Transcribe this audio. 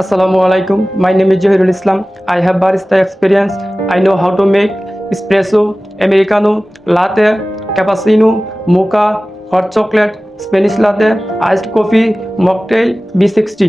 আসসালামু আলাইকুম my name is Zahirul Islam I have barista experience I know how to make espresso Americano লাতে ক্যাপাসিনো mocha hot chocolate Spanish লাতে iced coffee mocktail B sixty